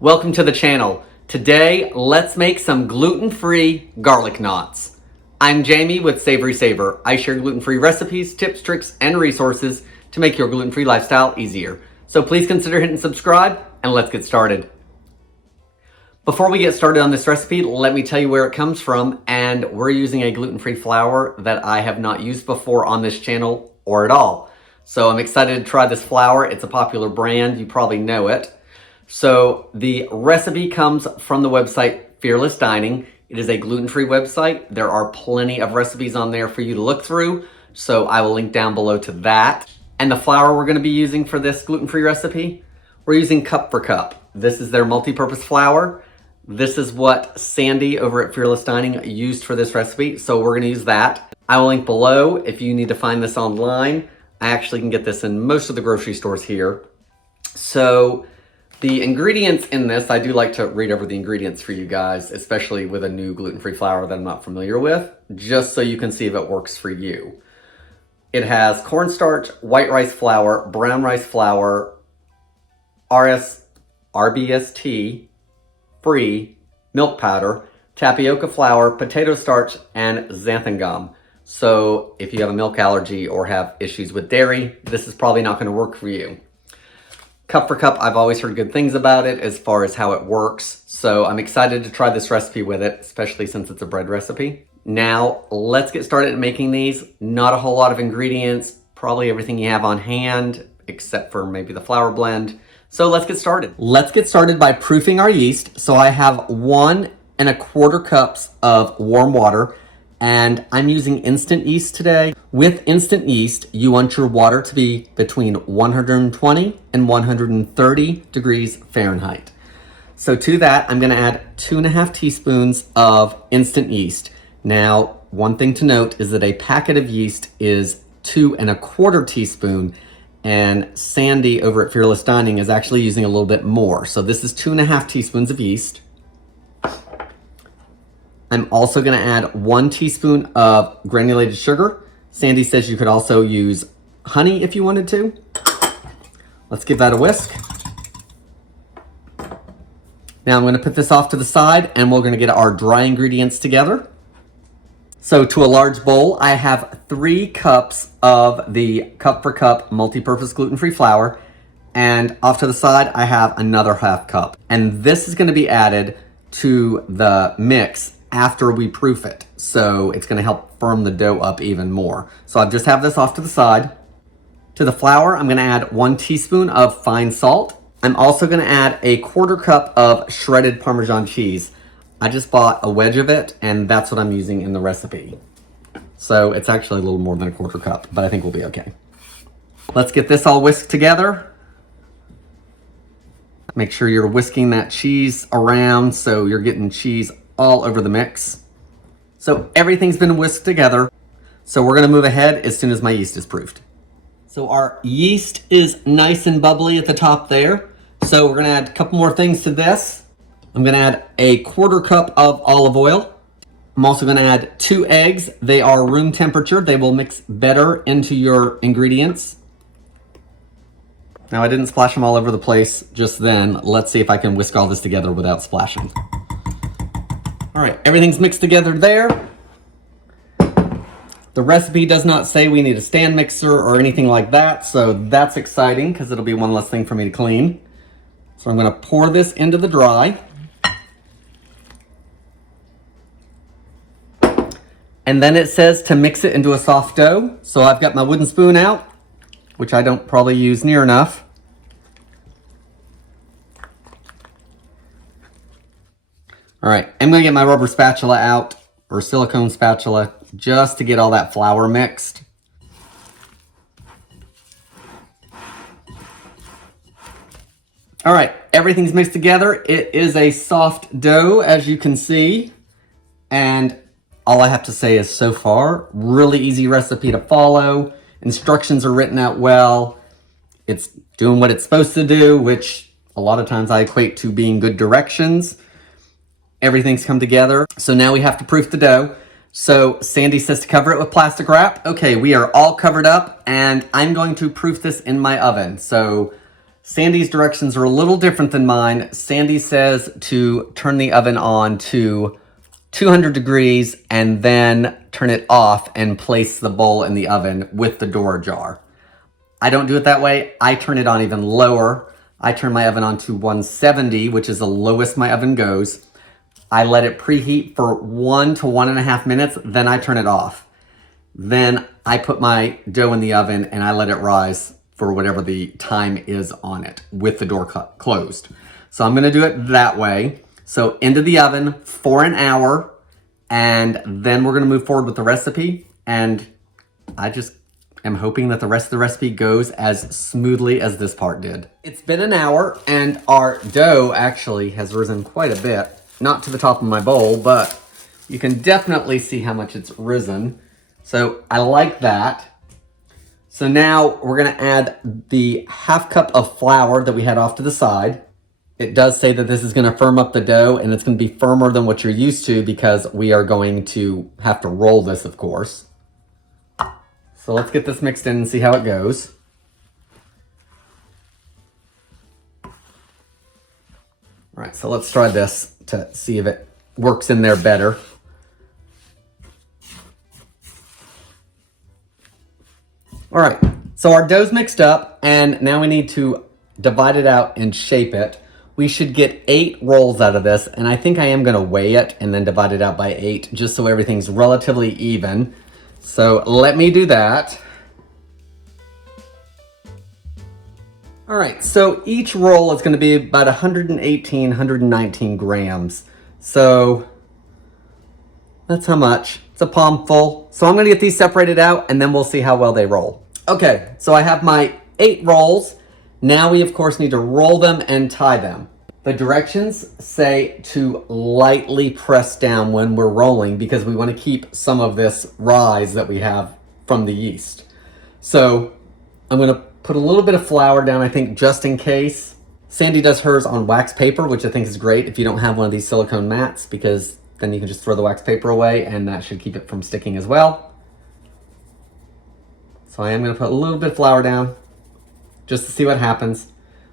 Welcome to the channel. Today, let's make some gluten-free garlic knots. I'm Jamie with Savorysaver. I share gluten-free recipes, tips, tricks, and resources to make your gluten-free lifestyle easier. So please consider hitting subscribe, and let's get started. Before we get started on this recipe, let me tell you where it comes from, and we're using a gluten-free flour that I have not used before on this channel or at all. So I'm excited to try this flour. It's a popular brand, you probably know it. So the recipe comes from the website Fearless Dining. It is a gluten-free website. There are plenty of recipes on there for you to look through, so I will link down below to that. And the flour we're gonna be using for this gluten-free recipe, we're using Cup for Cup. This is their multi-purpose flour. This is what Sandy over at Fearless Dining used for this recipe, so we're gonna use that. I will link below if you need to find this online. I actually can get this in most of the grocery stores here. So the ingredients in this, I do like to read over the ingredients for you guys, especially with a new gluten-free flour that I'm not familiar with, just so you can see if it works for you. It has cornstarch, white rice flour, brown rice flour, RBST, free, milk powder, tapioca flour, potato starch, and xanthan gum. So if you have a milk allergy or have issues with dairy, this is probably not gonna work for you. Cup for Cup, I've always heard good things about it as far as how it works. So I'm excited to try this recipe with it, especially since it's a bread recipe. Now, let's get started making these. Not a whole lot of ingredients, probably everything you have on hand, except for maybe the flour blend. So let's get started. Let's get started by proofing our yeast. So I have 1 1/4 cups of warm water, and I'm using instant yeast today. With instant yeast, you want your water to be between 120 and 130 degrees Fahrenheit. So to that, I'm gonna add 2.5 teaspoons of instant yeast. Now, one thing to note is that a packet of yeast is 2 1/4 teaspoon, and Sandy over at Fearless Dining is actually using a little bit more. So this is 2.5 teaspoons of yeast. I'm also gonna add 1 teaspoon of granulated sugar. Sandy says you could also use honey if you wanted to. Let's give that a whisk. Now I'm gonna put this off to the side, and we're gonna get our dry ingredients together. So to a large bowl, I have 3 cups of the Cup for Cup multi-purpose gluten-free flour, and off to the side, I have another 1/2 cup. And this is gonna be added to the mix after we proof it. So it's gonna help firm the dough up even more. So I just have this off to the side. To the flour, I'm gonna add 1 teaspoon of fine salt. I'm also gonna add a 1/4 cup of shredded Parmesan cheese. I just bought a wedge of it, and that's what I'm using in the recipe. So it's actually a little more than a 1/4 cup, but I think we'll be okay. Let's get this all whisked together. Make sure you're whisking that cheese around so you're getting cheese all over the mix. So everything's been whisked together. So we're gonna move ahead as soon as my yeast is proofed. So our yeast is nice and bubbly at the top there. So we're gonna add a couple more things to this. I'm gonna add a 1/4 cup of olive oil. I'm also gonna add 2 eggs. They are room temperature. They will mix better into your ingredients. Now I didn't splash them all over the place just then. Let's see if I can whisk all this together without splashing. All right, everything's mixed together there. The recipe does not say we need a stand mixer or anything like that, so that's exciting because it'll be one less thing for me to clean. So I'm gonna pour this into the dry. And then it says to mix it into a soft dough. So I've got my wooden spoon out, which I don't probably use near enough. All right, I'm gonna get my rubber spatula out, or silicone spatula, just to get all that flour mixed. All right, everything's mixed together. It is a soft dough, as you can see. And all I have to say is so far, really easy recipe to follow. Instructions are written out well. It's doing what it's supposed to do, which a lot of times I equate to being good directions. Everything's come together. So now we have to proof the dough. So Sandy says to cover it with plastic wrap. Okay, we are all covered up, and I'm going to proof this in my oven. So Sandy's directions are a little different than mine. Sandy says to turn the oven on to 200 degrees and then turn it off and place the bowl in the oven with the door ajar. I don't do it that way. I turn it on even lower. I turn my oven on to 170, which is the lowest my oven goes. I let it preheat for 1 to 1.5 minutes, then I turn it off. Then I put my dough in the oven and I let it rise for whatever the time is on it with the door closed. So I'm gonna do it that way. So into the oven for an hour, and then we're gonna move forward with the recipe. And I just am hoping that the rest of the recipe goes as smoothly as this part did. It's been an hour and our dough actually has risen quite a bit. Not to the top of my bowl, but you can definitely see how much it's risen. So I like that. So now we're gonna add the 1/2 cup of flour that we had off to the side. It does say that this is gonna firm up the dough, and it's gonna be firmer than what you're used to because we are going to have to roll this, of course. So let's get this mixed in and see how it goes. All right, so let's try this to see if it works in there better. All right, so our dough's mixed up, and now we need to divide it out and shape it. We should get 8 rolls out of this, and I think I am gonna weigh it and then divide it out by 8, just so everything's relatively even. So let me do that. All right, so each roll is gonna be about 118, 119 grams. So that's how much. It's a palm full. So I'm gonna get these separated out and then we'll see how well they roll. Okay, so I have my 8 rolls. Now we of course need to roll them and tie them. The directions say to lightly press down when we're rolling because we wanna keep some of this rise that we have from the yeast. So I'm gonna put a little bit of flour down, I think, just in case. Sandy does hers on wax paper, which I think is great if you don't have one of these silicone mats, because then you can just throw the wax paper away and that should keep it from sticking as well. So I am gonna put a little bit of flour down just to see what happens.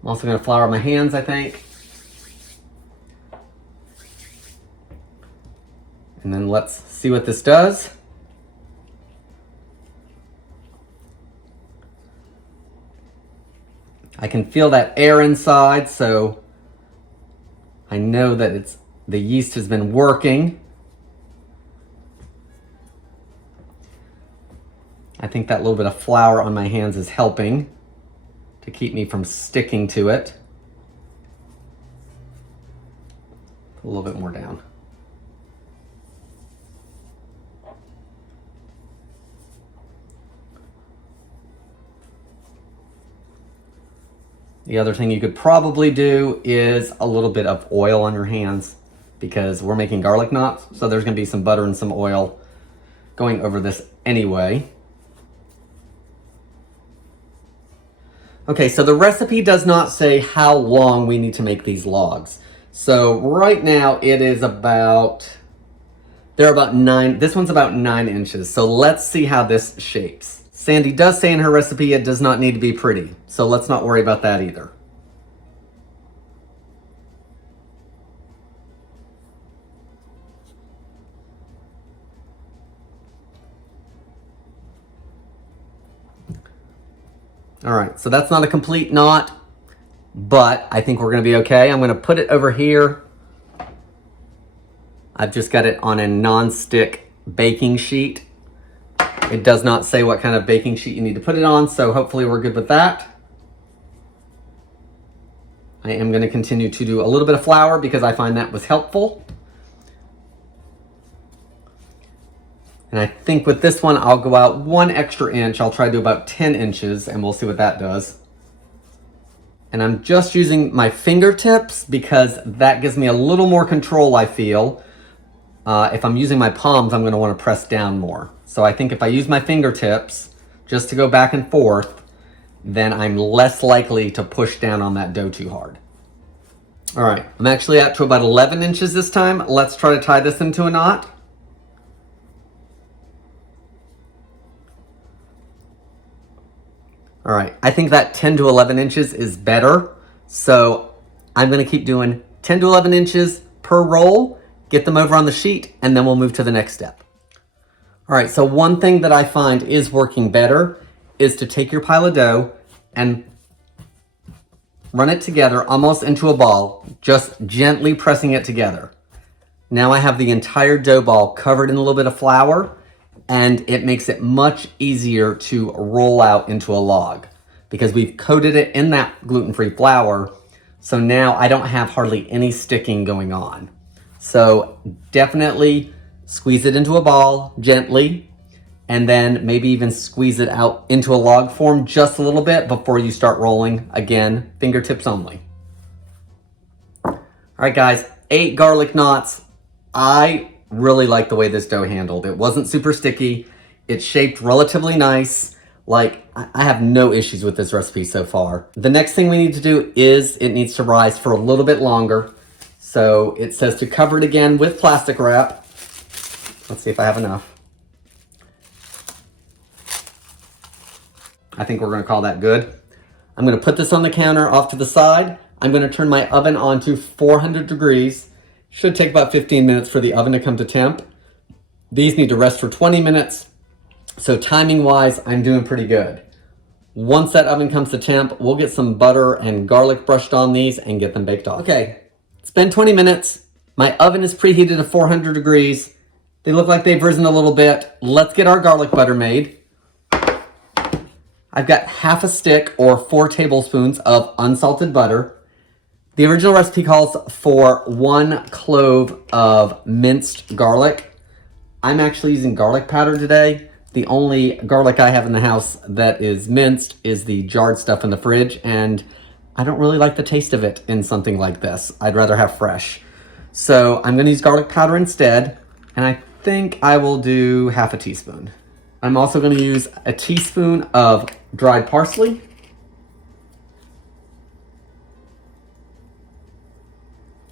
I'm also gonna flour my hands, I think. And then let's see what this does. I can feel that air inside, so I know that the yeast has been working. I think that little bit of flour on my hands is helping to keep me from sticking to it. Put a little bit more down. The other thing you could probably do is a little bit of oil on your hands because we're making garlic knots, so there's gonna be some butter and some oil going over this anyway. Okay, so the recipe does not say how long we need to make these logs. So right now it is they're about 9, this one's about 9 inches. So let's see how this shapes. Sandy does say in her recipe it does not need to be pretty, so let's not worry about that either. All right, so that's not a complete knot, but I think we're gonna be okay. I'm gonna put it over here. I've just got it on a non-stick baking sheet. It does not say what kind of baking sheet you need to put it on, so hopefully we're good with that. I am gonna continue to do a little bit of flour because I find that was helpful. And I think with this one, I'll go out 1 extra inch. I'll try to do about 10 inches and we'll see what that does. And I'm just using my fingertips because that gives me a little more control, I feel. If I'm using my palms, I'm gonna wanna press down more. So I think if I use my fingertips just to go back and forth, then I'm less likely to push down on that dough too hard. All right, I'm actually up to about 11 inches this time. Let's try to tie this into a knot. All right, I think that 10 to 11 inches is better. So I'm gonna keep doing 10 to 11 inches per roll, get them over on the sheet, and then we'll move to the next step. All right, so one thing that I find is working better is to take your pile of dough and run it together almost into a ball, just gently pressing it together. Now I have the entire dough ball covered in a little bit of flour, and it makes it much easier to roll out into a log because we've coated it in that gluten-free flour. So now I don't have hardly any sticking going on. So definitely squeeze it into a ball gently, and then maybe even squeeze it out into a log form just a little bit before you start rolling. Again, fingertips only. All right, guys, 8 garlic knots. I really like the way this dough handled. It wasn't super sticky. It's shaped relatively nice. Like, I have no issues with this recipe so far. The next thing we need to do is it needs to rise for a little bit longer. So it says to cover it again with plastic wrap. Let's see if I have enough. I think we're gonna call that good. I'm gonna put this on the counter off to the side. I'm gonna turn my oven on to 400 degrees. Should take about 15 minutes for the oven to come to temp. These need to rest for 20 minutes. So timing wise, I'm doing pretty good. Once that oven comes to temp, we'll get some butter and garlic brushed on these and get them baked off. Okay, it's been 20 minutes. My oven is preheated to 400 degrees. They look like they've risen a little bit. Let's get our garlic butter made. I've got half a stick or 4 tablespoons of unsalted butter. The original recipe calls for 1 clove of minced garlic. I'm actually using garlic powder today. The only garlic I have in the house that is minced is the jarred stuff in the fridge, and I don't really like the taste of it in something like this. I'd rather have fresh. So I'm gonna use garlic powder instead, and I think I will do half a teaspoon. I'm also gonna use a teaspoon of dried parsley.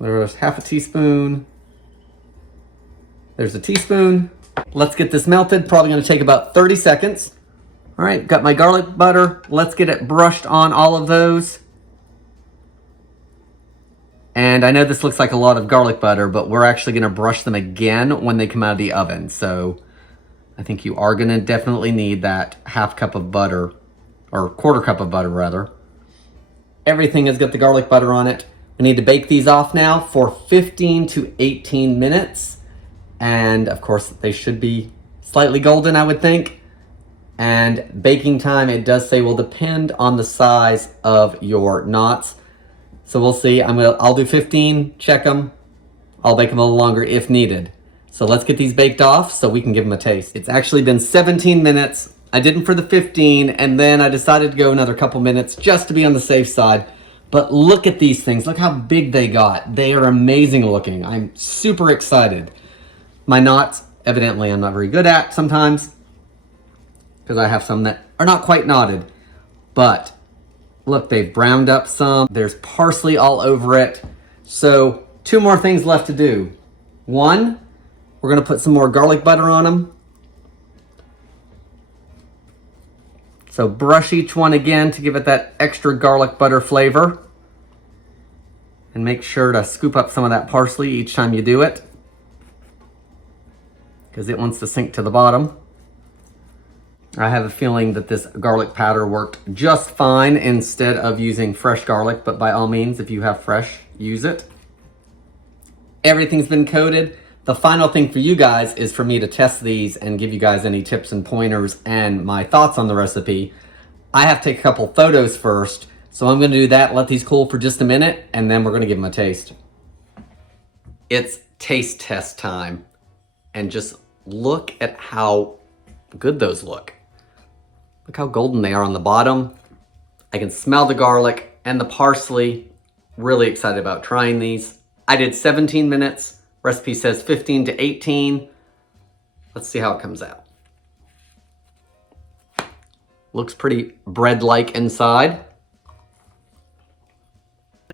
There's half a teaspoon. There's a teaspoon. Let's get this melted. Probably gonna take about 30 seconds. All right, got my garlic butter. Let's get it brushed on all of those. And I know this looks like a lot of garlic butter, but we're actually gonna brush them again when they come out of the oven. So I think you are gonna definitely need that half cup of butter, or quarter cup of butter rather. Everything has got the garlic butter on it. We need to bake these off now for 15 to 18 minutes. And of course, they should be slightly golden, I would think. And baking time, it does say, will depend on the size of your knots. So we'll see. I'll do 15, check them. I'll bake them a little longer if needed. So let's get these baked off so we can give them a taste. It's actually been 17 minutes. I did them for the 15, and then I decided to go another couple minutes just to be on the safe side. But look at these things. Look how big they got. They are amazing looking. I'm super excited. My knots, evidently, I'm not very good at sometimes because I have some that are not quite knotted. But look, they've browned up some. There's parsley all over it. So 2 more things left to do. 1, we're gonna put some more garlic butter on them. So brush each one again to give it that extra garlic butter flavor. And make sure to scoop up some of that parsley each time you do it, because it wants to sink to the bottom. I have a feeling that this garlic powder worked just fine instead of using fresh garlic, but by all means, if you have fresh, use it. Everything's been coated. The final thing for you guys is for me to test these and give you guys any tips and pointers and my thoughts on the recipe. I have to take a couple photos first, so I'm gonna do that, let these cool for just a minute, and then we're gonna give them a taste. It's taste test time. And just look at how good those look. Look how golden they are on the bottom. I can smell the garlic and the parsley. Really excited about trying these. I did 17 minutes. Recipe says 15 to 18. Let's see how it comes out. Looks pretty bread-like inside.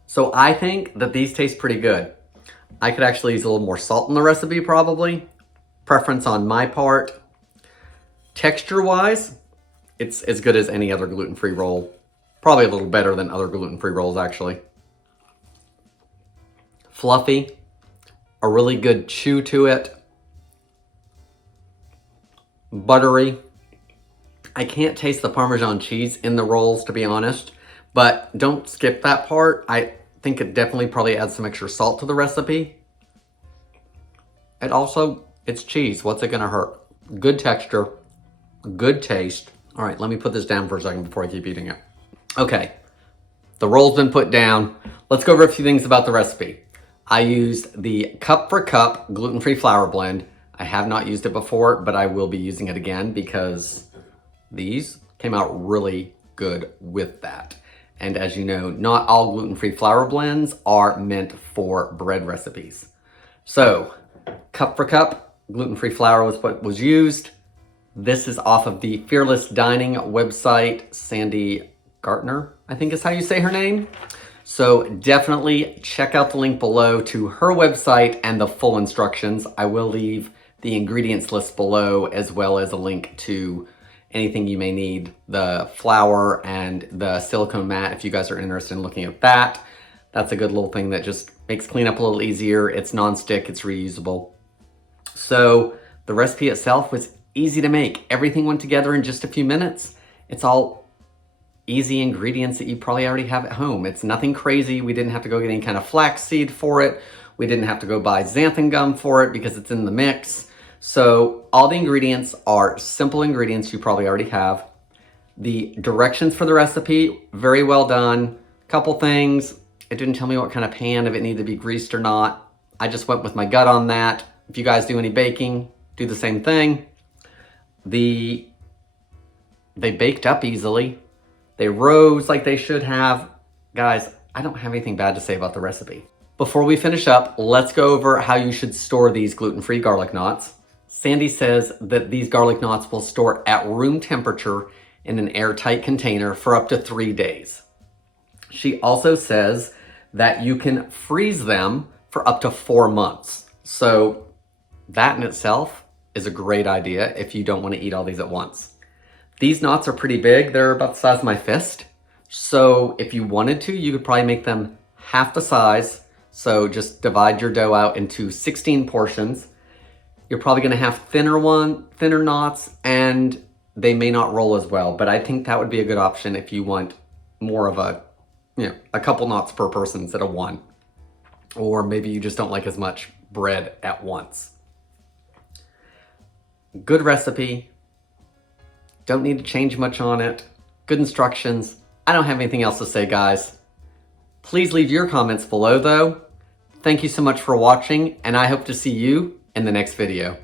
So I think that these taste pretty good. I could actually use a little more salt in the recipe probably. Preference on my part. Texture-wise, It's as good as any other gluten-free roll. Probably a little better than other gluten-free rolls, actually. Fluffy, a really good chew to it. Buttery. I can't taste the Parmesan cheese in the rolls, to be honest, but don't skip that part. I think it definitely probably adds some extra salt to the recipe. It's cheese. What's it gonna hurt? Good texture, good taste. All right, let me put this down for a second before I keep eating it. Okay, the roll's been put down. Let's go over a few things about the recipe. I used the Cup for Cup gluten-free flour blend. I have not used it before, but I will be using it again because these came out really good with that. And as you know, not all gluten-free flour blends are meant for bread recipes. So, Cup for Cup, gluten-free flour was what was used. This is off of the Fearless Dining website. Sandy Gartner, I think is how you say her name. So definitely check out the link below to her website and the full instructions. I will leave the ingredients list below, as well as a link to anything you may need, the flour and the silicone mat, if you guys are interested in looking at that. That's a good little thing that just makes cleanup a little easier. It's non-stick, it's reusable. So the recipe itself was easy to make. Everything went together in just a few minutes. It's all easy ingredients that you probably already have at home. It's nothing crazy. We didn't have to go get any kind of flaxseed for it. We didn't have to go buy xanthan gum for it because it's in the mix. So all the ingredients are simple ingredients you probably already have. The directions for the recipe, very well done. Couple things, it didn't tell me what kind of pan, if it needed to be greased or not. I just went with my gut on that. If you guys do any baking, do the same thing. They baked up easily. They rose like they should have. Guys, I don't have anything bad to say about the recipe. Before we finish up, let's go over how you should store these gluten-free garlic knots. Sandy says that these garlic knots will store at room temperature in an airtight container for up to 3 days. She also says that you can freeze them for up to 4 months. So that in itself is a great idea if you don't want to eat all these at once. These knots are pretty big. They're about the size of my fist. So if you wanted to, you could probably make them half the size. So just divide your dough out into 16 portions. You're probably gonna have thinner knots, and they may not roll as well, but I think that would be a good option if you want more of a couple knots per person instead of one. Or maybe you just don't like as much bread at once. Good recipe. Don't need to change much on it. Good instructions. I don't have anything else to say, guys. Please leave your comments below, though. Thank you so much for watching, and I hope to see you in the next video.